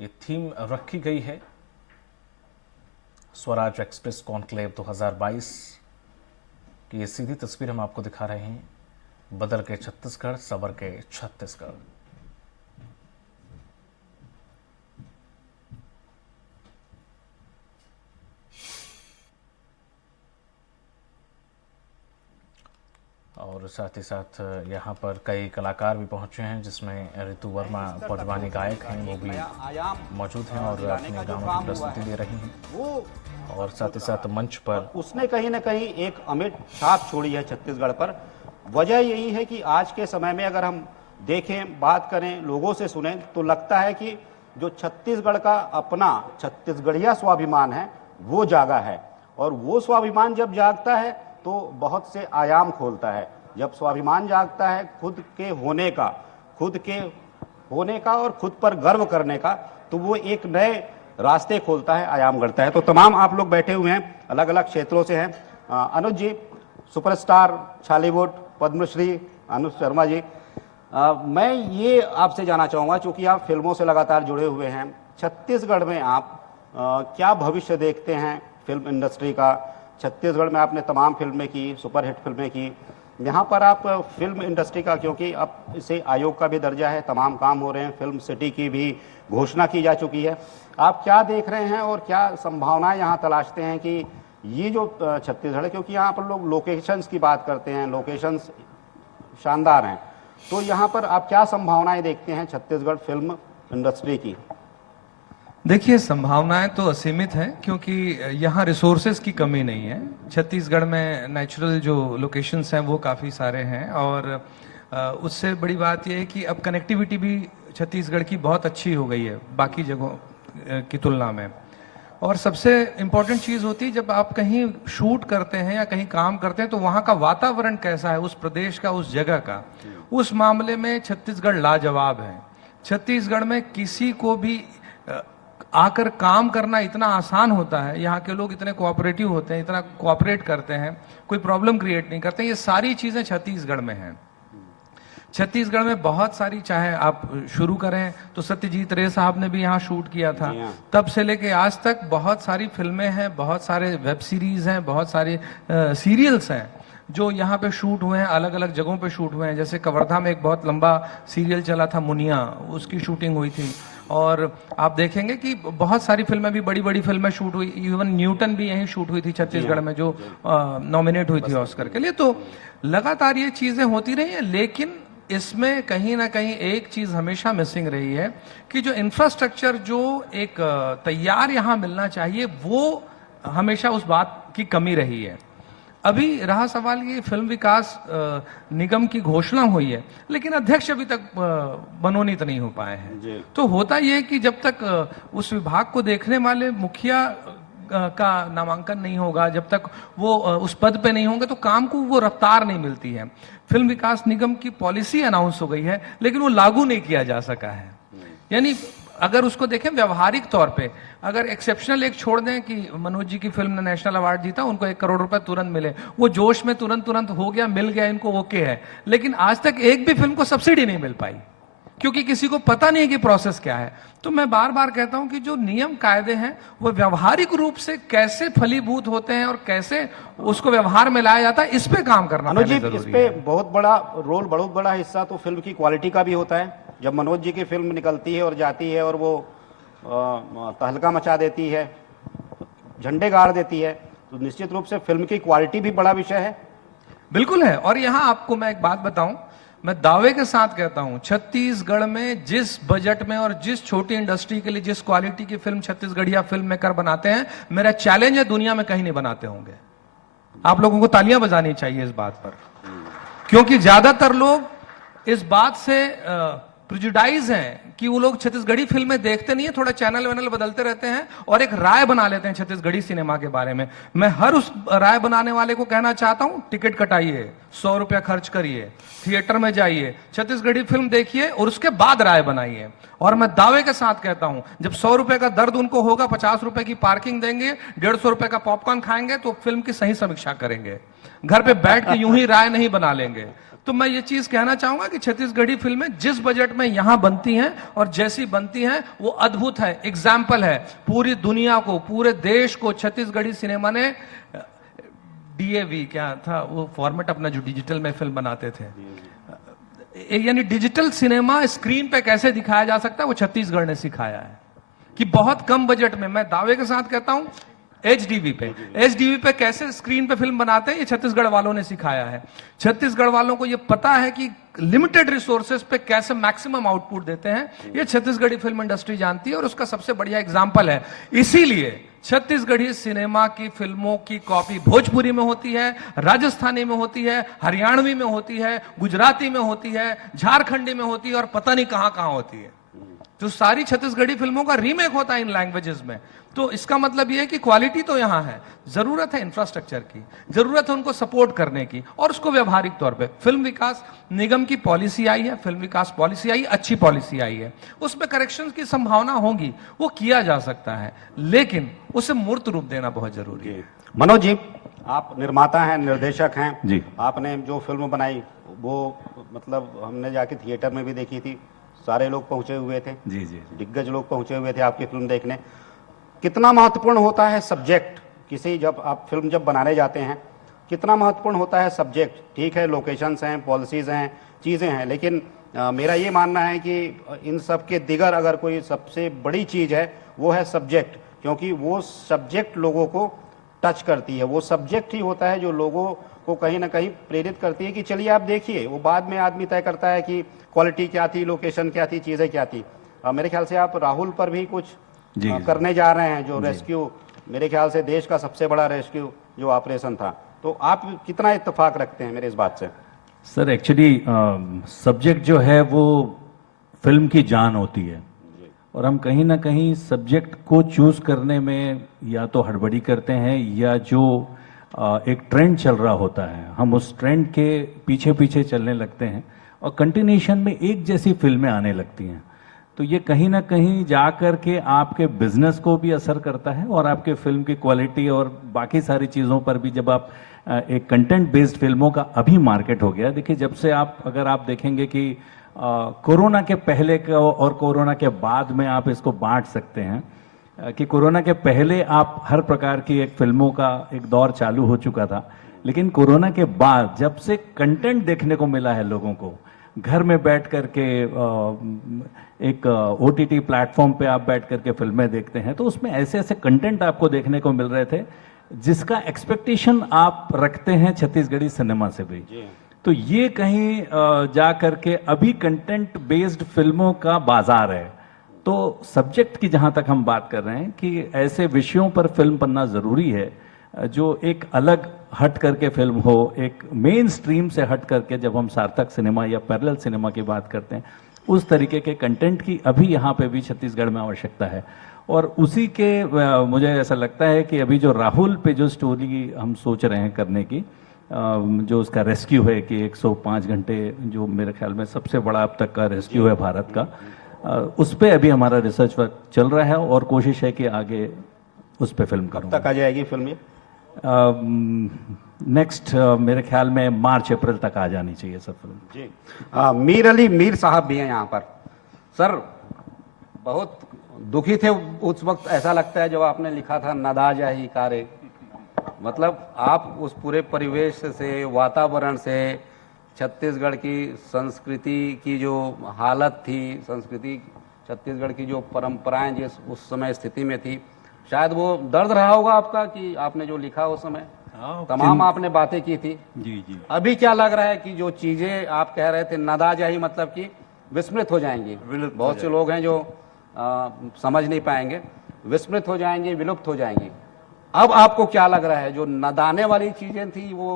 ये थीम रखी गई है स्वराज एक्सप्रेस कॉन्क्लेव 2022 की। ये सीधी तस्वीर हम आपको दिखा रहे हैं। बदल के छत्तीसगढ़, सबर के छत्तीसगढ़। और साथ ही साथ यहाँ पर कई कलाकार भी पहुंचे हैं, जिसमें ऋतु वर्मा पटवानी गायक हैं, वो भी मौजूद हैं और अपने गानों की प्रस्तुति दे रही हैं। और साथ ही साथ मंच पर उसने कहीं ना कहीं एक अमिट छाप छोड़ी है छत्तीसगढ़ पर। वजह यही है कि आज के समय में अगर हम देखें, बात करें, लोगों से सुने, तो लगता है कि जो छत्तीसगढ़ का अपना छत्तीसगढ़िया स्वाभिमान है वो जागा है। और वो स्वाभिमान जब जागता है तो बहुत से आयाम खोलता है। जब स्वाभिमान जागता है खुद के होने का और खुद पर गर्व करने का, तो वो एक नए रास्ते खोलता है, आयाम गढ़ता है। तो तमाम आप लोग बैठे हुए हैं, अलग अलग क्षेत्रों से हैं। अनुज जी, सुपरस्टार छालीवुड पद्मश्री अनुज शर्मा जी, मैं ये आपसे जानना चाहूँगा, चूँकि आप फिल्मों से लगातार जुड़े हुए हैं, छत्तीसगढ़ में आप क्या भविष्य देखते हैं फिल्म इंडस्ट्री का? छत्तीसगढ़ में आपने तमाम फिल्में की, सुपरहिट फिल्में की, यहाँ पर आप फिल्म इंडस्ट्री का, क्योंकि अब इसे आयोग का भी दर्जा है, तमाम काम हो रहे हैं, फिल्म सिटी की भी घोषणा की जा चुकी है, आप क्या देख रहे हैं और क्या संभावनाएं यहाँ तलाशते हैं कि ये जो छत्तीसगढ़ है, क्योंकि यहाँ पर लोग लोकेशंस की बात करते हैं, लोकेशंस शानदार हैं, तो यहाँ पर आप क्या संभावनाएं देखते हैं छत्तीसगढ़ फिल्म इंडस्ट्री की? देखिए, संभावनाएं तो असीमित हैं, क्योंकि यहाँ रिसोर्सेज की कमी नहीं है। छत्तीसगढ़ में नेचुरल जो लोकेशंस हैं वो काफ़ी सारे हैं, और उससे बड़ी बात यह है कि अब कनेक्टिविटी भी छत्तीसगढ़ की बहुत अच्छी हो गई है बाकी जगहों की तुलना में। और सबसे इम्पोर्टेंट चीज़ होती है, जब आप कहीं शूट करते हैं या कहीं काम करते हैं, तो वहाँ का वातावरण कैसा है, उस प्रदेश का, उस जगह का। उस मामले में छत्तीसगढ़ लाजवाब है। छत्तीसगढ़ में किसी को भी आकर काम करना इतना आसान होता है, यहाँ के लोग इतने कोऑपरेटिव होते हैं, इतना कोऑपरेट करते हैं, कोई प्रॉब्लम क्रिएट नहीं करते। ये सारी चीज़ें छत्तीसगढ़ में हैं। छत्तीसगढ़ में बहुत सारी, चाहे आप शुरू करें तो सत्यजीत रे साहब ने भी यहाँ शूट किया था, तब से लेके आज तक बहुत सारी फिल्में हैं, बहुत सारे वेब सीरीज हैं, बहुत सारे सीरियल्स हैं जो यहाँ पे शूट हुए हैं, अलग अलग जगहों पे शूट हुए हैं। जैसे कवर्धा में एक बहुत लंबा सीरियल चला था मुनिया, उसकी शूटिंग हुई थी। और आप देखेंगे कि बहुत सारी फिल्में भी, बड़ी बड़ी फिल्में शूट हुई, इवन न्यूटन भी यहीं शूट हुई थी छत्तीसगढ़ में, जो नॉमिनेट हुई थी ऑस्कर के लिए। तो लगातार ये चीज़ें होती रही हैं, लेकिन इसमें कहीं ना कहीं एक चीज़ हमेशा मिसिंग रही है कि जो इंफ्रास्ट्रक्चर, जो एक तैयार यहाँ मिलना चाहिए, वो हमेशा उस बात की कमी रही है। अभी रहा सवाल ये, फिल्म विकास निगम की घोषणा हुई है, लेकिन अध्यक्ष अभी तक मनोनीत नहीं हो पाए हैं। तो होता यह कि जब तक उस विभाग को देखने वाले मुखिया का नामांकन नहीं होगा, जब तक वो उस पद पे नहीं होंगे, तो काम को वो रफ्तार नहीं मिलती है। फिल्म विकास निगम की पॉलिसी अनाउंस हो गई है, लेकिन वो लागू नहीं किया जा सका है। यानी अगर उसको देखें व्यवहारिक तौर पे, अगर एक्सेप्शनल एक छोड़ दें कि मनोज जी की फिल्म ने नेशनल अवार्ड जीता, उनको 1 करोड़ रुपए तुरंत मिले, वो जोश में तुरंत हो गया, मिल गया, इनको ओके है। लेकिन आज तक एक भी फिल्म को सब्सिडी नहीं मिल पाई, क्योंकि किसी को पता नहीं है कि प्रोसेस क्या है। तो मैं बार बार कहता हूं कि जो नियम कायदे हैं वो व्यवहारिक रूप से कैसे फलीभूत होते हैं और कैसे उसको व्यवहार में लाया जाता है, इस पे काम करना मनोज जी, इस पे बहुत बड़ा रोल, बहुत बड़ा हिस्सा तो फिल्म की क्वालिटी का भी होता है। जब मनोज जी की फिल्म निकलती है और जाती है और वो तहलका मचा देती है, झंडे गाड़ देती है, तो निश्चित रूप से फिल्म की क्वालिटी भी बड़ा विषय है। बिल्कुल है। और यहाँ आपको मैं एक बात बताऊं, मैं दावे के साथ कहता हूं, छत्तीसगढ़ में जिस बजट में और जिस छोटी इंडस्ट्री के लिए जिस क्वालिटी की फिल्म छत्तीसगढ़िया फिल्म मेकर बनाते हैं, मेरा चैलेंज है दुनिया में कहीं नहीं बनाते होंगे। आप लोगों को तालियां बजानी चाहिए इस बात पर, क्योंकि ज्यादातर लोग इस बात से प्रिजुडाइज हैं कि वो लोग छत्तीसगढ़ी फिल्में देखते नहीं है, थोड़ा चैनल वैनल बदलते रहते हैं और एक राय बना लेते हैं छत्तीसगढ़ी सिनेमा के बारे में। मैं हर उस राय बनाने वाले को कहना चाहता हूं, टिकट कटाइए, 100 रुपया खर्च करिए, थिएटर में जाइए, छत्तीसगढ़ी फिल्म देखिए और उसके बाद राय बनाइए। और मैं दावे के साथ कहता हूं, जब 100 रुपए का दर्द उनको होगा, 50 रुपए की पार्किंग देंगे, 150 रुपए का पॉपकॉर्न खाएंगे, तो फिल्म की सही समीक्षा करेंगे। घर पे बैठ के यूं ही राय नहीं बना लेंगे। तो मैं ये चीज कहना चाहूंगा कि छत्तीसगढ़ी फिल्में जिस बजट में यहां बनती हैं और जैसी बनती हैं वो अद्भुत है, एग्जाम्पल है पूरी दुनिया को, पूरे देश को। छत्तीसगढ़ी सिनेमा ने डीएवी क्या था वो फॉर्मेट अपना जो डिजिटल में फिल्म बनाते थे, यानी डिजिटल सिनेमा स्क्रीन पे कैसे दिखाया जा सकता है वो छत्तीसगढ़ ने सिखाया है कि बहुत कम बजट में, मैं दावे के साथ कहता हूं एचडीवी पे कैसे स्क्रीन पे फिल्म बनाते हैं ये छत्तीसगढ़ वालों ने सिखाया है। छत्तीसगढ़ वालों को ये पता है कि लिमिटेड रिसोर्सेज पे कैसे मैक्सिमम आउटपुट देते हैं, ये छत्तीसगढ़ी फिल्म इंडस्ट्री जानती है और उसका सबसे बढ़िया एग्जाम्पल है। इसीलिए छत्तीसगढ़ी सिनेमा की फिल्मों की कॉपी भोजपुरी में होती है, राजस्थानी में होती है, हरियाणवी में होती है, गुजराती में होती है, झारखंडी में होती है और पता नहीं कहां कहां होती है। तो सारी छत्तीसगढ़ी फिल्मों का रीमेक होता है इन लैंग्वेजेस में। तो इसका मतलब यह है कि क्वालिटी तो यहां है, जरूरत है इंफ्रास्ट्रक्चर की, जरूरत है उनको सपोर्ट करने की और उसको व्यवहारिक तौर पे फिल्म विकास निगम की पॉलिसी आई है, फिल्म विकास पॉलिसी आई, अच्छी पॉलिसी आई है, उसमें करेक्शंस की संभावना होगी, वो किया जा सकता है, लेकिन उसे मूर्त रूप देना बहुत जरूरी है। मनोज जी, आप निर्माता हैं, निर्देशक हैं जी। आपने जो फिल्म बनाई वो मतलब हमने जाके थिएटर में भी देखी थी, सारे लोग पहुंचे हुए थे, जी जी दिग्गज लोग पहुंचे हुए थे आपकी फिल्म देखने। कितना महत्वपूर्ण होता है सब्जेक्ट, किसी जब आप फिल्म जब बनाने जाते हैं कितना महत्वपूर्ण होता है सब्जेक्ट? ठीक है, लोकेशंस हैं, पॉलिसीज हैं, चीज़ें हैं, लेकिन मेरा ये मानना है कि इन सब के दिगर अगर कोई सबसे बड़ी चीज़ है वो है सब्जेक्ट, क्योंकि वो सब्जेक्ट लोगों को टच करती है, वो सब्जेक्ट ही होता है जो लोगों को कहीं ना कहीं प्रेरित करती है कि चलिए आप देखिए। वो बाद में आदमी तय करता है कि क्वालिटी क्या थी, लोकेशन क्या थी, चीज़ें क्या थी। मेरे ख्याल से आप राहुल पर भी कुछ करने जा रहे हैं, जो रेस्क्यू, मेरे ख्याल से देश का सबसे बड़ा रेस्क्यू जो ऑपरेशन था, तो आप कितना इत्तेफाक रखते हैं मेरे इस बात से? सर, एक्चुअली सब्जेक्ट जो है वो फिल्म की जान होती है और हम कहीं ना कहीं सब्जेक्ट को चूज करने में या तो हड़बड़ी करते हैं या जो एक ट्रेंड चल रहा होता है हम उस ट्रेंड के पीछे पीछे चलने लगते हैं और कंटिन्यूशन में एक जैसी फिल्में आने लगती हैं। तो ये कहीं ना कहीं जा कर के आपके बिजनेस को भी असर करता है और आपके फिल्म की क्वालिटी और बाकी सारी चीज़ों पर भी। जब आप एक कंटेंट बेस्ड फिल्मों का अभी मार्केट हो गया, देखिए जब से आप अगर आप देखेंगे कि कोरोना के पहले का और कोरोना के बाद में आप इसको बांट सकते हैं कि कोरोना के पहले आप हर प्रकार की एक फिल्मों का एक दौर चालू हो चुका था, लेकिन कोरोना के बाद जब से कंटेंट देखने को मिला है लोगों को, घर में बैठ करके एक ओटीटी प्लेटफॉर्म पे आप बैठ करके फिल्में देखते हैं, तो उसमें ऐसे ऐसे कंटेंट आपको देखने को मिल रहे थे जिसका एक्सपेक्टेशन आप रखते हैं छत्तीसगढ़ी सिनेमा से भी। तो ये कहीं जा करके अभी कंटेंट बेस्ड फिल्मों का बाजार है। तो सब्जेक्ट की जहां तक हम बात कर रहे हैं कि ऐसे विषयों पर फिल्म बनना जरूरी है जो एक अलग हट करके फिल्म हो, एक मेन स्ट्रीम से हट करके। जब हम सार्थक सिनेमा या पैरेलल सिनेमा की बात करते हैं, उस तरीके के कंटेंट की अभी यहाँ पे भी छत्तीसगढ़ में आवश्यकता है। और उसी के मुझे ऐसा लगता है कि अभी जो राहुल पे जो स्टोरी हम सोच रहे हैं करने की, जो उसका रेस्क्यू है कि 105 घंटे, जो मेरे ख्याल में सबसे बड़ा अब तक का रेस्क्यू है भारत का, उस पर अभी हमारा रिसर्च वर्क चल रहा है और कोशिश है कि आगे उस पर फिल्म करूँ। तक आ जाएगी फिल्म ये? नेक्स्ट मेरे ख्याल में मार्च अप्रैल तक आ जानी चाहिए सब फिल्म जी। मीर अली मीर साहब भी हैं यहाँ पर। सर, बहुत दुखी थे उस वक्त, ऐसा लगता है जब आपने लिखा था नदा जाही कारे, मतलब आप उस पूरे परिवेश से, वातावरण से, छत्तीसगढ़ की संस्कृति की जो हालत थी, संस्कृति छत्तीसगढ़ की जो परंपराएं जिस उस समय स्थिति में थी, शायद वो दर्द रहा होगा आपका कि आपने जो लिखा उस समय, तमाम आपने बातें की थी। जी जी। अभी क्या लग रहा है कि जो चीजें आप कह रहे थे नदा जाही, मतलब कि विस्मृत हो जाएंगी? बहुत से लोग हैं जो समझ नहीं पाएंगे, विस्मृत हो जाएंगे, विलुप्त हो जाएंगी। अब आपको क्या लग रहा है जो नदाने वाली चीजें थी वो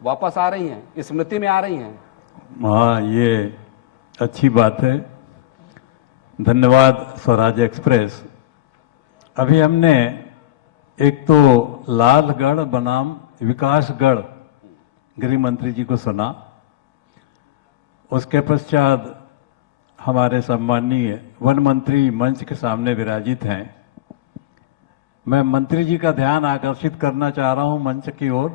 वापस आ रही हैं, स्मृति में आ रही हैं? हाँ, ये अच्छी बात है। धन्यवाद स्वराज एक्सप्रेस। अभी हमने एक तो लालगढ़ बनाम विकासगढ़ गृह मंत्री जी को सुना, उसके पश्चात हमारे सम्माननीय वन मंत्री मंच के सामने विराजित हैं। मैं मंत्री जी का ध्यान आकर्षित करना चाह रहा हूं मंच की ओर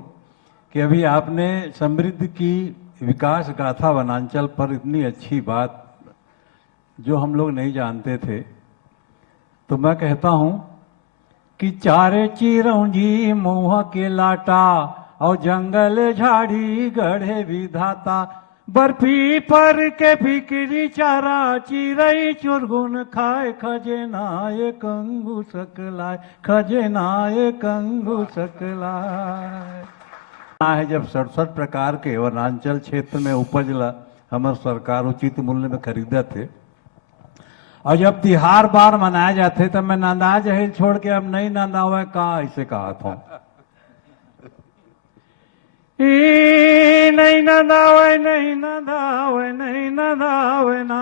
कि अभी आपने समृद्ध की विकास गाथा वनांचल पर इतनी अच्छी बात जो हम लोग नहीं जानते थे, तो मैं कहता हूं कि चारे चिरौंजी मुँह के लाटा और जंगल झाड़ी गढ़े विधाता, बर्फी पर के फिक्री चारा चिरई चुरगुन खाए, खजेना एक अंगू सकलाए, खजेना एक अंगू सकलाए है। जब 67 प्रकार के वनांचल क्षेत्र में उपजला हमार सरकार उचित मूल्य में खरीदा थे, और जब तिहार बार मनाए जाते तो मैं नंदा जहिल छोड़ के अब नहीं नंदा हुआ कहा ऐसे कहा था। नहीं नंदावे नहीं नंदावे नहीं नंदावे ना,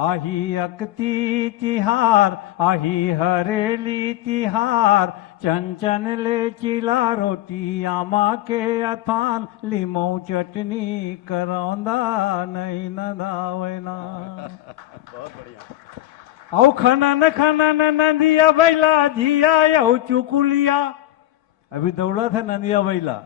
आही अकती तिहार आही हरेली तिहार, चंचन ले चिला रोटी आमा के अथान, लीमो चटनी करौंदा नहीं नंदावे ना। बहुत बढ़िया। औ खनन खनन नदिया बैला धिया यौ चुकुलिया, अभी दौड़ा था नदिया बैला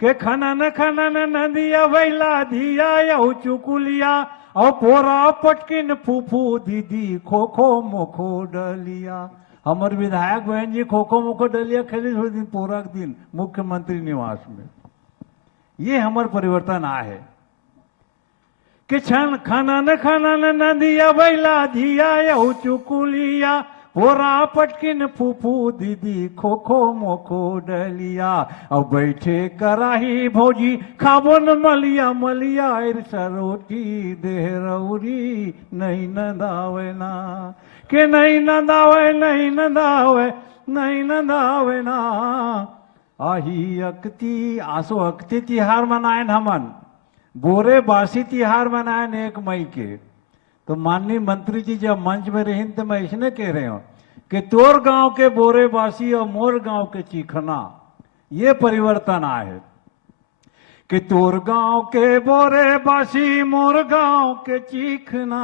के खनन खनन नदिया बैला धिया यौ चुकुलिया, और पोरा पटकिन फूफू दीदी खो खो मोखो डलिया। हमारे विधायक बहन जी खो खो मोखो डलिया खेली थोड़ी दिन पोरा के दिन मुख्यमंत्री निवास में। ये हमारे परिवर्तन आए कि छन खनन खनन नदिया बैला धिया यौ चुकुलिया, पोरा पटकिन फूफू दीदी खो खो मोखो डलिया, और बैठे कराही भौजी खाबोन मलिया मलिया, रोटी देहरौरी नहीं नदावे ना, के नहीं नदावे नहीं नदावे नहीं नदावे ना। आही अकती आंसू अकती तिहार मनाए हमन, बोरे बासी तिहार मनाए 1 मई के। तो माननीय मंत्री जी जब मंच में रही तो मैं इसने कह रहे हूं कि तोर गांव के बोरेबासी और मोर गांव के चीखना, ये परिवर्तन आए कि तोर गांव के बोरेबासी मोर गांव के चीखना,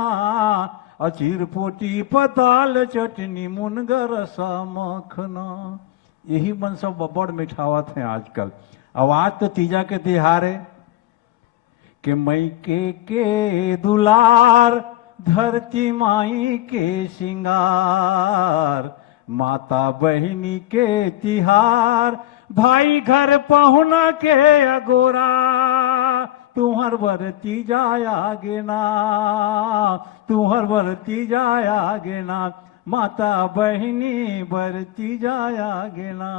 अचीर पोटी पताल चटनी मुनगर सा मखना। यही मन सब बड़ मिठावत हैं आजकल। अब आज तो तीजा के तिहार है कि मई के दुलार, धरती माई के सिंगार, माता बहिनी के तिहार, भाई घर पहुना के अगोरा, तुहर बरती जाया गेना, तुहर बरती जाया गेना, माता बहिनी बरती जाया गेना।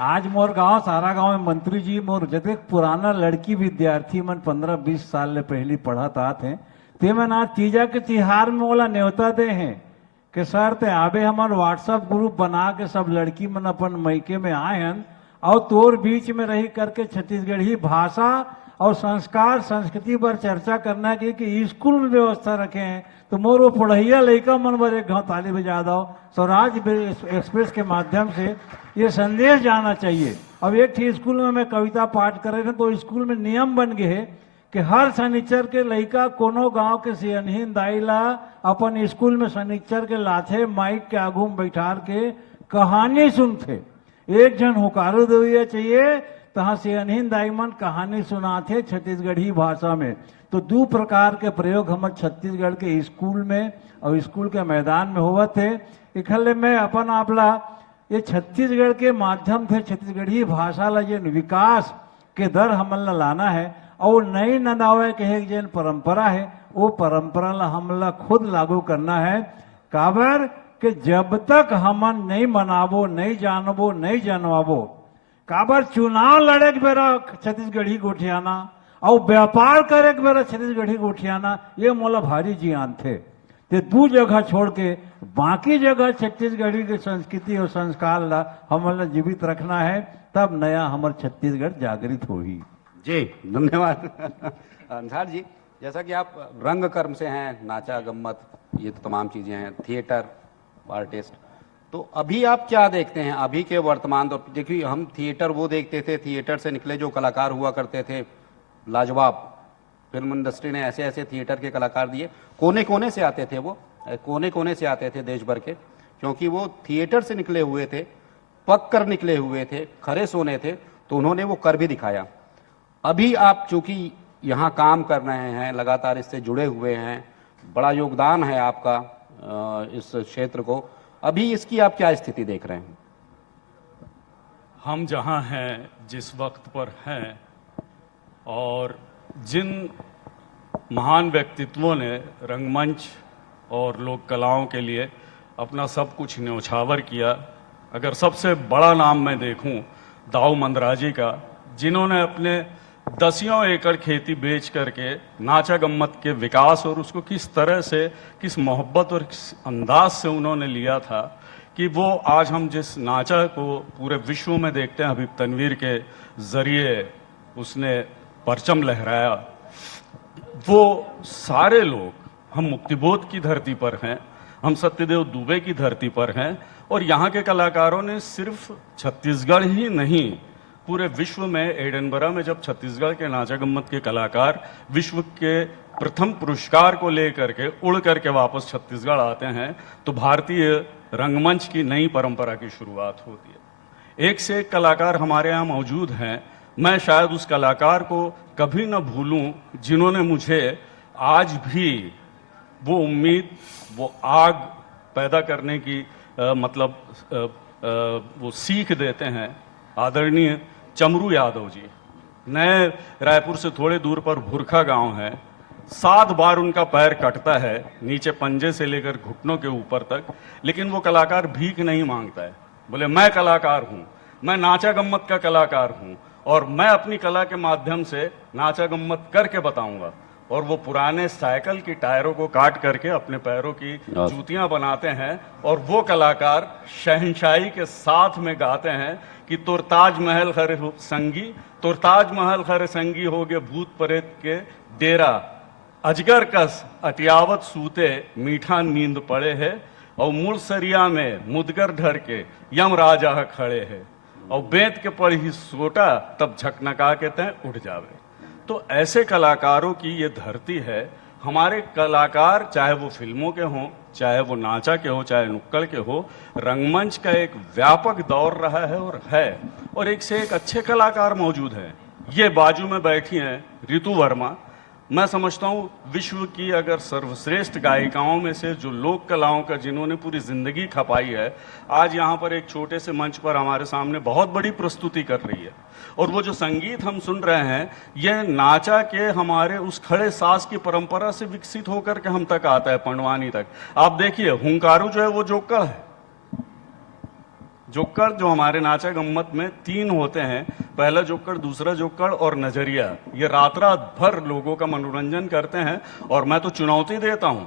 आज मोर गांव सारा गांव में मंत्री जी मोर जते पुराना लड़की विद्यार्थी मन 15-20 साल ले पहली पढ़त आते ते मन आज तीजा के तिहार में ओला न्योता दे हैं कि सर ते आबे हमार व्हाट्सएप ग्रुप बना के सब लड़की मन अपन मैके में आए हैं, और तोर बीच में रही करके छत्तीसगढ़ी भाषा और संस्कार संस्कृति पर चर्चा करना की कि स्कूल में व्यवस्था रखे हैं। तो मोर वो पढ़ैया लड़का मन पर एक घाव ताली बजा दो। स्वराज एक्सप्रेस के माध्यम से ये संदेश जाना चाहिए। अब एक थी स्कूल में मैं कविता पाठ कर रहे थे तो स्कूल में नियम बन गए है कि हर शनिचर के लड़का कोनो गांव के सियनहीन दाईला अपन स्कूल में शनिचर के लाथे माइक के आगू में बैठार के कहानी सुनते। एक जन हुकारो देविया चाहिए तहाँ सियनहीन दाईमन कहानी सुनाते छत्तीसगढ़ी भाषा में। तो 2 प्रकार के प्रयोग हमारे छत्तीसगढ़ के स्कूल में और स्कूल के मैदान में हुआ थे। इखले में अपन आपला ये छत्तीसगढ़ के माध्यम से छत्तीसगढ़ी भाषा ला जन विकास के दर हमन ला लाना है और नई नदावे के एक जन परंपरा है वो परंपरा ला हमला खुद लागू करना है। काबर कि जब तक हमन नहीं मनाबो नहीं जानबो नहीं जानवाबो, काबर चुनाव लड़े के बेरा छत्तीसगढ़ी गोठियाना और व्यापार करे के बेरा छत्तीसगढ़ी गोठियाना, ये मोला भारी जियान थे। ते 2 जगह छोड़ के बाकी जगह छत्तीसगढ़ी के संस्कृति और संस्कार ला हमला जीवित रखना है, तब नया हमार छत्तीसगढ़ जागृत होगी। जी धन्यवाद। अंधार जी, जैसा कि आप रंग कर्म से हैं, नाचा गम्मत ये तो तमाम चीजें हैं, थिएटर आर्टिस्ट, तो अभी आप क्या देखते हैं अभी के वर्तमान दौर? देखिए हम थिएटर वो देखते थे, थिएटर से निकले जो कलाकार हुआ करते थे लाजवाब, फिल्म इंडस्ट्री ने ऐसे ऐसे थिएटर के कलाकार दिए, कोने कोने से आते थे, वो कोने कोने से आते थे देश भर के, क्योंकि वो थिएटर से निकले हुए थे। पक कर निकले हुए थे, खरे सोने थे, तो उन्होंने वो कर भी दिखाया। अभी आप चूंकि यहाँ काम कर रहे हैं, लगातार इससे जुड़े हुए हैं, बड़ा योगदान है आपका इस क्षेत्र को, अभी इसकी आप क्या स्थिति देख रहे हैं? हम जहाँ हैं, जिस वक्त पर हैं, और जिन महान व्यक्तित्वों ने रंगमंच और लोक कलाओं के लिए अपना सब कुछ न्यौछावर किया, अगर सबसे बड़ा नाम मैं देखूं दाऊ मंदराजी का, जिन्होंने अपने 10 एकड़ खेती बेच करके नाचा गम्मत के विकास और उसको किस तरह से, किस मोहब्बत और किस अंदाज से उन्होंने लिया था कि वो आज हम जिस नाचा को पूरे विश्व में देखते हैं, अभी तनवीर के जरिए उसने परचम लहराया, वो सारे लोग, हम मुक्तिबोध की धरती पर हैं, हम सत्यदेव दुबे की धरती पर हैं, और यहाँ के कलाकारों ने सिर्फ छत्तीसगढ़ ही नहीं, पूरे विश्व में एडिनबरा में जब छत्तीसगढ़ के नाचा गम्मत के कलाकार विश्व के प्रथम पुरस्कार को लेकर के उड़ करके वापस छत्तीसगढ़ आते हैं, तो भारतीय रंगमंच की नई परंपरा की शुरुआत होती है। एक से एक कलाकार हमारे यहाँ मौजूद हैं। मैं शायद उस कलाकार को कभी न भूलूं जिन्होंने मुझे आज भी वो उम्मीद, वो आग पैदा करने की वो सीख देते हैं। आदरणीय चमरू यादव जी, नए रायपुर से थोड़े दूर पर भुरखा गांव है, 7 बार उनका पैर कटता है, नीचे पंजे से लेकर घुटनों के ऊपर तक, लेकिन वो कलाकार भीख नहीं मांगता है। बोले मैं कलाकार हूँ, मैं नाचा गम्मत का कलाकार हूँ, और मैं अपनी कला के माध्यम से नाचा गम्मत करके बताऊंगा। और वो पुराने साइकिल की टायरों को काट करके अपने पैरों की जूतियां बनाते हैं, और वो कलाकार शहंशाही के साथ में गाते हैं कि तुर ताजमहल खरे संगी, तुर ताजमहल खरे संगी हो गए भूत प्रेत के डेरा, अजगर कस अटियावत सूते मीठा नींद पड़े है, और मुड़सरिया में मुदगर ढर के यम राजा खड़े है, और बेंत के पड़ ही सोटा तब झकनका के तय उठ जावे। तो ऐसे कलाकारों की ये धरती है। हमारे कलाकार, चाहे वो फिल्मों के हों, चाहे वो नाचा के हो, चाहे नुक्कड़ के हो, रंगमंच का एक व्यापक दौर रहा है और है, और एक से एक अच्छे कलाकार मौजूद हैं। ये बाजू में बैठी हैं ऋतु वर्मा। मैं समझता हूँ विश्व की अगर सर्वश्रेष्ठ गायिकाओं में से, जो लोक कलाओं का जिन्होंने पूरी जिंदगी खपाई है, आज यहाँ पर एक छोटे से मंच पर हमारे सामने बहुत बड़ी प्रस्तुति कर रही है। और वो जो संगीत हम सुन रहे हैं, ये नाचा के हमारे उस खड़े साज की परंपरा से विकसित होकर के हम तक आता है, पंडवानी तक। आप देखिए, हुंकारू जो है वो जोक्कड़ है। जोक्कड़ जो हमारे नाचा गम्मत में 3 होते हैं, पहला जोक्कड़, दूसरा जोक्कड़ और नजरिया। ये रात रात भर लोगों का मनोरंजन करते हैं, और मैं तो चुनौती देता हूं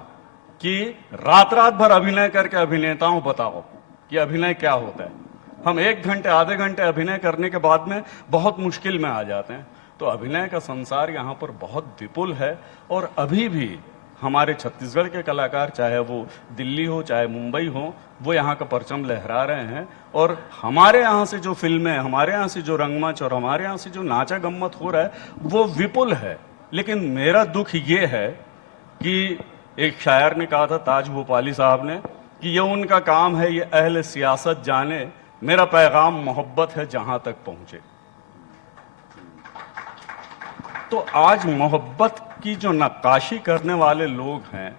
कि रात रात भर अभिनय करके अभिनेताओं बताओ कि अभिनय क्या होता है। हम 1 घंटे आधे घंटे अभिनय करने के बाद में बहुत मुश्किल में आ जाते हैं। तो अभिनय का संसार यहाँ पर बहुत विपुल है, और अभी भी हमारे छत्तीसगढ़ के कलाकार, चाहे वो दिल्ली हो चाहे मुंबई हो, वो यहाँ का परचम लहरा रहे हैं। और हमारे यहाँ से जो फिल्में, हमारे यहाँ से जो रंगमंच और हमारे यहाँ से जो नाचा गम्मत हो रहा है, वो विपुल है। लेकिन मेरा दुख ये है कि एक शायर ने कहा था, ताज भोपाली साहब ने, कि ये उनका काम है, ये अहले सियासत जाने, मेरा पैगाम मोहब्बत है जहां तक पहुंचे। तो आज मोहब्बत की जो नक्काशी करने वाले लोग हैं,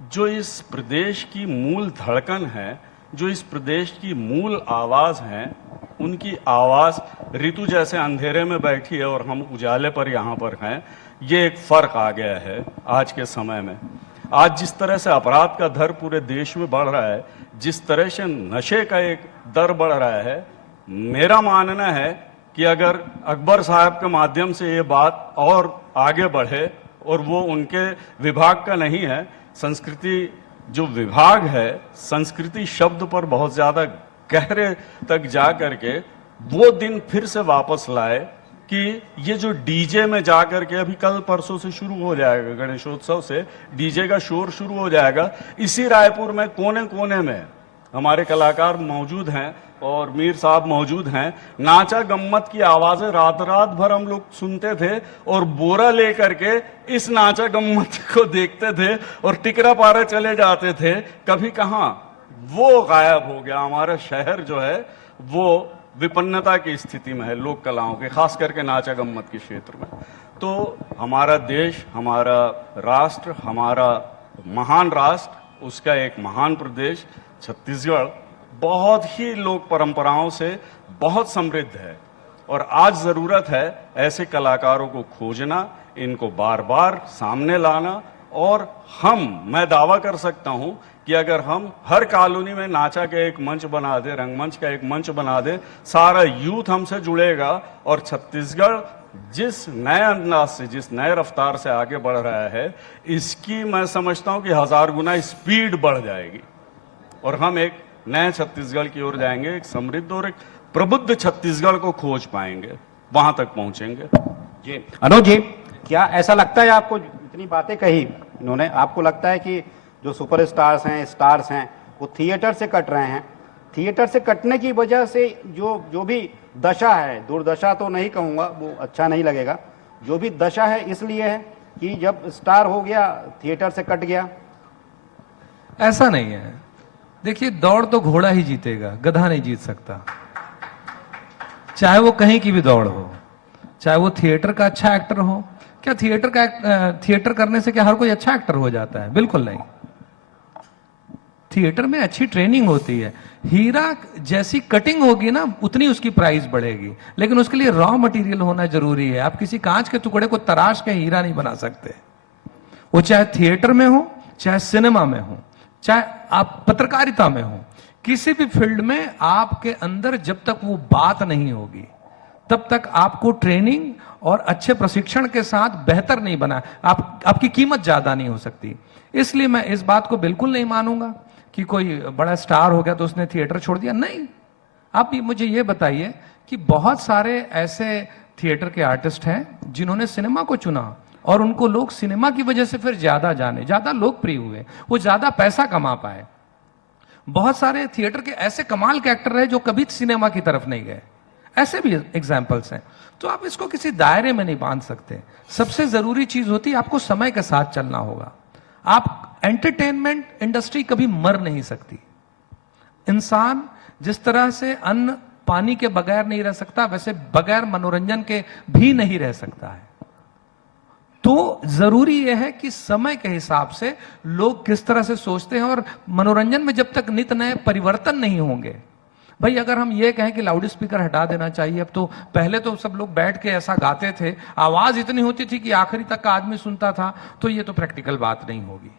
जो इस प्रदेश की मूल धड़कन है, जो इस प्रदेश की मूल आवाज है, उनकी आवाज ऋतु जैसे अंधेरे में बैठी है और हम उजाले पर यहाँ पर हैं। ये एक फर्क आ गया है आज के समय में। आज जिस तरह से अपराध का दर पूरे देश में बढ़ रहा है, जिस तरह से नशे का एक दर बढ़ रहा है, मेरा मानना है कि अगर अकबर साहब के माध्यम से ये बात और आगे बढ़े, और वो उनके विभाग का नहीं है, संस्कृति जो विभाग है, संस्कृति शब्द पर बहुत ज्यादा गहरे तक जा करके वो दिन फिर से वापस लाए कि ये जो डीजे में जा करके, अभी कल परसों से शुरू हो जाएगा, गणेशोत्सव से डीजे का शोर शुरू हो जाएगा। इसी रायपुर में कोने कोने में हमारे कलाकार मौजूद हैं और मीर साहब मौजूद हैं। नाचा गम्मत की आवाजें रात रात भर हम लोग सुनते थे, और बोरा लेकर के इस नाचा गम्मत को देखते थे और टिकरा पारा चले जाते थे। कभी कहाँ वो गायब हो गया। हमारा शहर जो है वो विपन्नता की स्थिति में है लोक कलाओं के, खास करके नाचा गम्मत के क्षेत्र में। तो हमारा देश, हमारा राष्ट्र, हमारा महान राष्ट्र, उसका एक महान प्रदेश छत्तीसगढ़ बहुत ही लोक परंपराओं से बहुत समृद्ध है और आज जरूरत है ऐसे कलाकारों को खोजना, इनको बार बार सामने लाना। और मैं दावा कर सकता हूं कि अगर हम हर कॉलोनी में नाचा का एक मंच बना दे, रंगमंच का एक मंच बना दे, सारा यूथ हमसे जुड़ेगा और छत्तीसगढ़ जिस नए अंदाज से, जिस नए रफ्तार से आगे बढ़ रहा है, इसकी मैं समझता हूं कि 1000 गुना स्पीड बढ़ जाएगी और हम एक नए छत्तीसगढ़ की ओर जाएंगे, एक समृद्ध और एक प्रबुद्ध छत्तीसगढ़ को खोज पाएंगे, वहां तक पहुंचेंगे। जी अनुज जी, क्या ऐसा लगता है आपको, इतनी बातें कही इन्होंने, आपको लगता है कि जो सुपरस्टार्स हैं, स्टार्स हैं, वो थिएटर से कट रहे हैं? थिएटर से कटने की वजह से जो भी दशा है, दुर्दशा तो नहीं कहूँगा, वो अच्छा नहीं लगेगा, जो भी दशा है इसलिए है कि जब स्टार हो गया थिएटर से कट गया? ऐसा नहीं है। देखिए, दौड़ तो घोड़ा ही जीतेगा, गधा नहीं जीत सकता। चाहे वो कहीं की भी दौड़ हो, चाहे वो थिएटर का अच्छा एक्टर हो। क्या थिएटर करने से क्या हर कोई अच्छा एक्टर हो जाता है? बिल्कुल नहीं। थिएटर में अच्छी ट्रेनिंग होती है। हीरा जैसी कटिंग होगी ना, उतनी उसकी प्राइस बढ़ेगी, लेकिन उसके लिए रॉ मटेरियल होना जरूरी है। आप किसी कांच के टुकड़े को तराश के हीरा नहीं बना सकते। वो चाहे थिएटर में हो, चाहे सिनेमा में हो, चाहे आप पत्रकारिता में हो, किसी भी फील्ड में आपके अंदर जब तक वो बात नहीं होगी, तब तक आपको ट्रेनिंग और अच्छे प्रशिक्षण के साथ बेहतर नहीं बना, आपकी कीमत ज्यादा नहीं हो सकती। इसलिए मैं इस बात को बिल्कुल नहीं मानूंगा कि कोई बड़ा स्टार हो गया तो उसने थिएटर छोड़ दिया। नहीं, आप मुझे ये बताइए कि बहुत सारे ऐसे थिएटर के आर्टिस्ट हैं जिन्होंने सिनेमा को चुना और उनको लोग सिनेमा की वजह से फिर ज्यादा जाने, ज्यादा लोकप्रिय हुए, वो ज्यादा पैसा कमा पाए। बहुत सारे थिएटर के ऐसे कमाल के एक्टर रहे जो कभी सिनेमा की तरफ नहीं गए। ऐसे भी एग्जाम्पल्स हैं। तो आप इसको किसी दायरे में नहीं बांध सकते। सबसे जरूरी चीज होती है आपको समय के साथ चलना होगा। आप एंटरटेनमेंट इंडस्ट्री कभी मर नहीं सकती। इंसान जिस तरह से अन्न पानी के बगैर नहीं रह सकता, वैसे बगैर मनोरंजन के भी नहीं रह सकता है। तो जरूरी यह है कि समय के हिसाब से लोग किस तरह से सोचते हैं, और मनोरंजन में जब तक नित नए परिवर्तन नहीं होंगे। भाई, अगर हम ये कहें कि लाउड स्पीकर हटा देना चाहिए, अब तो पहले तो सब लोग बैठ के ऐसा गाते थे, आवाज इतनी होती थी कि आखिरी तक का आदमी सुनता था, तो ये तो प्रैक्टिकल बात नहीं होगी।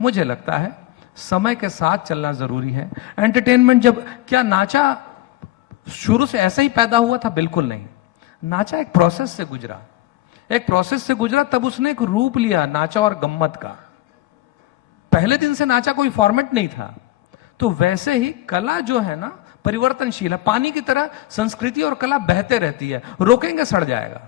मुझे लगता है समय के साथ चलना जरूरी है। एंटरटेनमेंट क्या नाचा शुरू से ऐसे ही पैदा हुआ था? बिल्कुल नहीं। नाचा एक प्रोसेस से गुजरा, तब उसने एक रूप लिया नाचा और गम्मत का। पहले दिन से नाचा कोई फॉर्मेट नहीं था। तो वैसे ही कला जो है ना, परिवर्तनशील है। पानी की तरह संस्कृति और कला बहते रहती है। रोकेंगे सड़ जाएगा,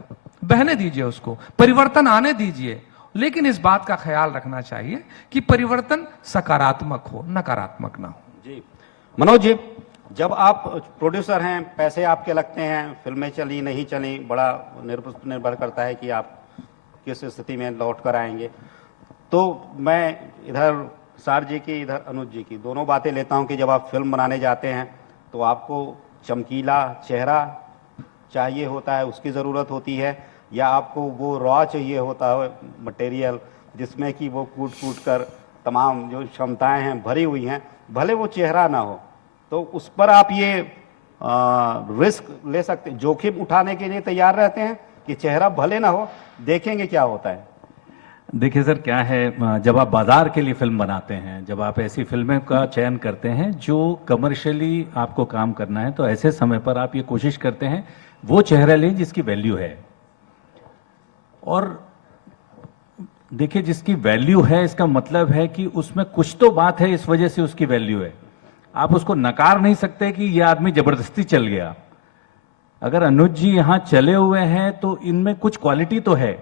बहने दीजिए उसको, परिवर्तन आने दीजिए, लेकिन इस बात का ख्याल रखना चाहिए कि परिवर्तन सकारात्मक हो, नकारात्मक ना हो। जी मनोज जी, जब आप प्रोड्यूसर हैं, पैसे आपके लगते हैं, फिल्में चली नहीं चली बड़ा निर्भर करता है कि आप किस स्थिति में लौट कर आएंगे। तो मैं इधर सार जी की, इधर अनुज जी की दोनों बातें लेता हूं कि जब आप फिल्म बनाने जाते हैं तो आपको चमकीला चेहरा चाहिए होता है, उसकी ज़रूरत होती है, या आपको वो रॉ चाहिए होता है मटेरियल जिसमें कि वो कूट कूट कर तमाम जो क्षमताएं हैं भरी हुई हैं, भले वो चेहरा ना हो, तो उस पर आप ये रिस्क ले सकते, जोखिम उठाने के लिए तैयार रहते हैं कि चेहरा भले ना हो, देखेंगे क्या होता है? देखिए सर, क्या है, जब आप बाजार के लिए फिल्म बनाते हैं, जब आप ऐसी फिल्में का चयन करते हैं जो कमर्शियली आपको काम करना है, तो ऐसे समय पर आप ये कोशिश करते हैं वो चेहरा लें जिसकी वैल्यू है। और देखिए, जिसकी वैल्यू है इसका मतलब है कि उसमें कुछ तो बात है, इस वजह से उसकी वैल्यू है। आप उसको नकार नहीं सकते कि ये आदमी जबरदस्ती चल गया। अगर अनुज जी यहां चले हुए हैं तो इनमें कुछ क्वालिटी तो है।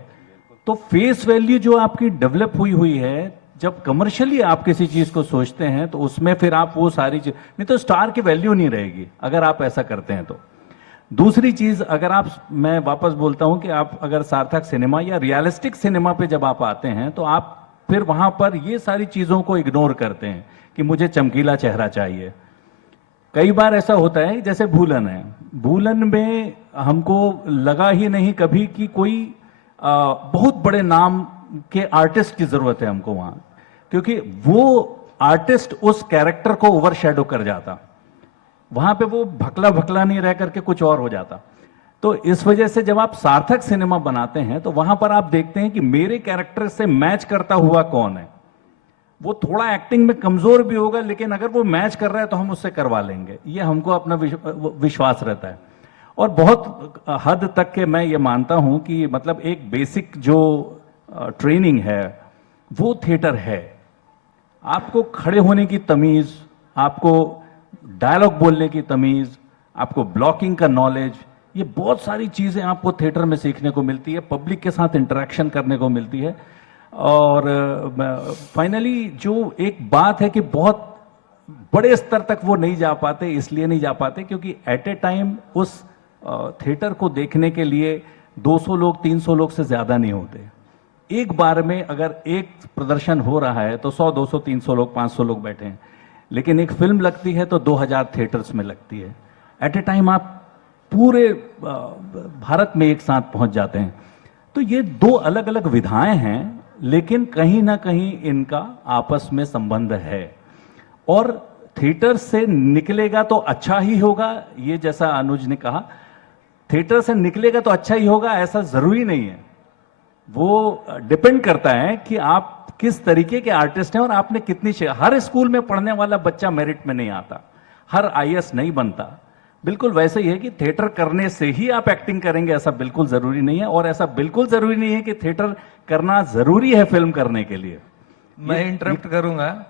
तो फेस वैल्यू जो आपकी डेवलप हुई है, जब कमर्शियली आप किसी चीज को सोचते हैं तो उसमें फिर आप वो सारी चीज, नहीं तो स्टार की वैल्यू नहीं रहेगी अगर आप ऐसा करते हैं तो। दूसरी चीज, अगर आप, मैं वापस बोलता हूं कि आप अगर सार्थक सिनेमा या रियलिस्टिक सिनेमा पे जब आप आते हैं तो आप फिर वहां पर ये सारी चीजों को इग्नोर करते हैं कि मुझे चमकीला चेहरा चाहिए। कई बार ऐसा होता है जैसे भूलन है, भूलन में हमको लगा ही नहीं कभी कि कोई बहुत बड़े नाम के आर्टिस्ट की जरूरत है हमको वहां, क्योंकि वो आर्टिस्ट उस कैरेक्टर को ओवरशैडो कर जाता, वहां पे वो भकला भकला नहीं रह करके कुछ और हो जाता। तो इस वजह से जब आप सार्थक सिनेमा बनाते हैं तो वहां पर आप देखते हैं कि मेरे कैरेक्टर से मैच करता हुआ कौन है। वो थोड़ा एक्टिंग में कमजोर भी होगा, लेकिन अगर वो मैच कर रहा है तो हम उससे करवा लेंगे, ये हमको अपना विश्वास रहता है। और बहुत हद तक के मैं ये मानता हूं कि मतलब एक बेसिक जो ट्रेनिंग है वो थिएटर है। आपको खड़े होने की तमीज, आपको डायलॉग बोलने की तमीज, आपको ब्लॉकिंग का नॉलेज, ये बहुत सारी चीजें आपको थिएटर में सीखने को मिलती है, पब्लिक के साथ इंटरेक्शन करने को मिलती है। और फाइनली जो एक बात है कि बहुत बड़े स्तर तक वो नहीं जा पाते, इसलिए नहीं जा पाते क्योंकि एट ए टाइम उस थिएटर को देखने के लिए 200 लोग 300 लोग से ज्यादा नहीं होते। एक बार में अगर एक प्रदर्शन हो रहा है तो 100 200 300 लोग 500 लोग बैठे हैं, लेकिन एक फिल्म लगती है तो 2000 थिएटर्स में लगती है। एट ए टाइम आप पूरे भारत में एक साथ पहुंच जाते हैं। तो ये दो अलग अलग विधाएं हैं, लेकिन कहीं ना कहीं इनका आपस में संबंध है। और थिएटर से निकलेगा तो अच्छा ही होगा, ये जैसा अनुज ने कहा, थिएटर से निकलेगा तो अच्छा ही होगा ऐसा जरूरी नहीं है। वो डिपेंड करता है कि आप किस तरीके के आर्टिस्ट हैं और आपने कितनी। हर स्कूल में पढ़ने वाला बच्चा मेरिट में नहीं आता, हर आईएएस नहीं बनता। बिल्कुल वैसे ही है कि थिएटर करने से ही आप एक्टिंग करेंगे ऐसा बिल्कुल जरूरी नहीं है, और ऐसा बिल्कुल जरूरी नहीं है कि थिएटर करना जरूरी है फिल्म करने के लिए। मैं इंटरप्ट करूंगा,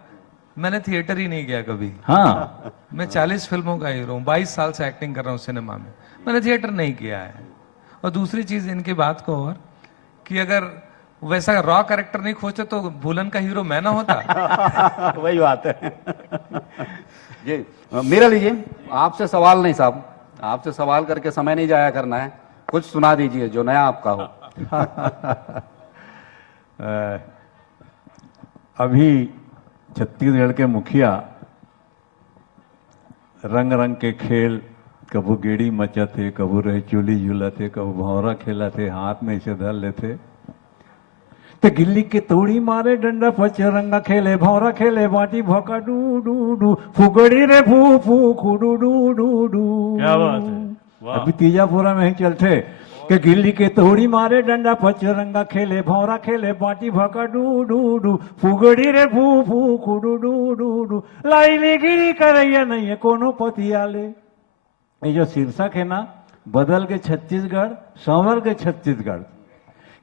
मैंने थिएटर ही नहीं किया कभी। हाँ, मैं 40 फिल्मों का हीरो हूँ, 22 साल से एक्टिंग कर रहा हूँ सिनेमा में, मैंने थिएटर नहीं किया है। और दूसरी चीज इनकी बात को और कि अगर वैसा रॉ कैरेक्टर नहीं खोजते तो भूलन का हीरो मैं ना होता। वही बात है। जी मेरा लीजिए, आपसे सवाल नहीं साहब, आपसे सवाल करके समय नहीं जाया करना है, कुछ सुना दीजिए जो नया आपका हो। अभी छत्तीसगढ़ के मुखिया रंग रंग के खेल, कबू गेड़ी मचा थे, कबू रहे चोली झूला थे, कबू भौरा खेला थे, हाथ में इसे धर लेते। तो गिल्ली के तोड़ी मारे, डंडा पचरंगा खेले, भौरा खेले, बाटी भौका डू डू डू, फुगड़ी रे फू फू खुडू डू डू डू। क्या बात है, अभी तीजापुरा में ही चलते कि गिल्ली के तोड़ी मारे, डंडा पचरंगा खेले, भौरा खेले, बाटी भौका डू डू डू, फुगड़ी रे फू फू खुडू डू डू डू। लाइली गिरी करैया नहीं है कोनो पतियाले। ये जो शीर्षक है ना, बदल के छत्तीसगढ़, संवर के छत्तीसगढ़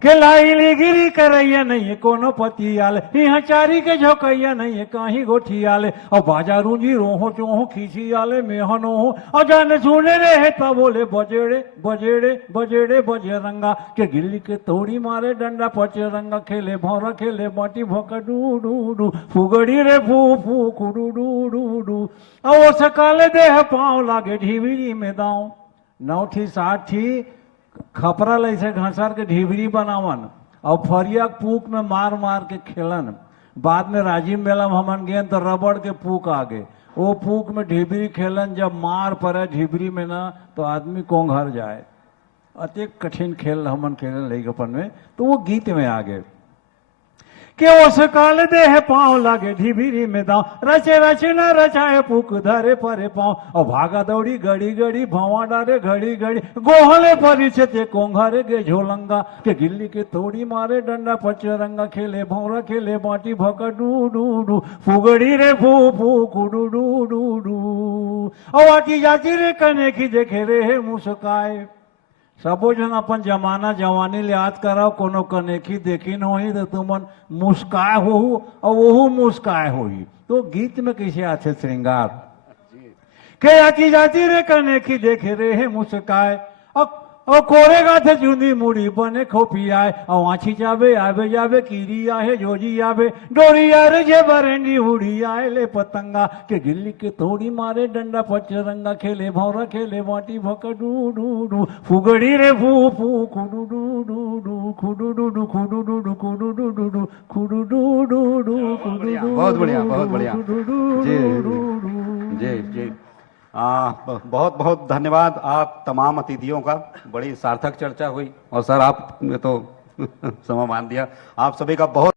के लाइली गिरी करैया नहीं है कोनो पतियाले, यहाँ चारी के झोकैया नहीं है कहीं गोठियाले, और बाजा रूंजी रोहो चोहो खींचियाले मेहनो हो, और जाने सुने रहे तब बोले बजेड़े बजेड़े बजेड़े बजरंगा के गिल्ली के तोड़ी मारे, डंडा पचरंगा खेले, भौरा खेले, बाटी भौका डू डू डू, फुगड़ी रे फू फू खुडू डू डू डू। और वो सकाले देह पाँव लागे ढीविरी में दाओ, 9 60 खपरा लैसे घसार के ढीबरी बनावन, और फरिया पूक में मार मार के खेलन। बाद में राजीव मेला में हमन गए तो रबड़ के पूक आ गए, वो पूक में ढीबरी खेलन, जब मार पड़े ढीबरी में ना तो आदमी कोंघर जाए। अति कठिन खेल हमन खेलन लइकपन में, तो वो गीत में आ गए कि ओस काल देह पाँव लागे ढिबिरी में दाव, रचे रचे न रचाए पुक धरे परे पाँव, और भागा दौड़ी घड़ी घड़ी भवा डारे घड़ी घड़ी, गोहले परिचते कोंघरे गे झोलंगा के गिल्ली के तोड़ी मारे, डंडा पचरंगा खेले, भौरा खेले, बाटी भौका डू डू डू, फुगड़ी रे फू फू कुडू डू डू डू। और आटी जाती रे कने की देखे रे मुस्काए। सबो जन अपन जमाना जवानी ले याद कराओ, कोनो कनेखी देखी न होई तो तुमन मुस्काए हो और वो मुस्काए होई। तो गीत में कैसे आते श्रृंगार के आती जाती रे कनेखी देखे रे है मुस्काए, और कोरे गाथे चुंदी मुड़ी बने खोपियाए, और आछी जावे आवे जावे कीरी आहे जोजी आवे, डोरी आरे जे बरेंडी उड़ी आए ले पतंगा के गिल्ली के तोड़ी मारे, डंडा पचरंगा खेले, भौरा खेले, बाटी भौका डू डू डू, फुगड़ी रे फू फू खुडू डू डू डू, खुडू डू डू खुडू डू डू, खुडू डू डू डू, खुडू डू डू डू, खुडू डू। बहुत बढ़िया बहुत बढ़िया। जी जी जी। बहुत बहुत धन्यवाद आप तमाम अतिथियों का, बड़ी सार्थक चर्चा हुई और सर आपने तो समय मान दिया। आप सभी का बहुत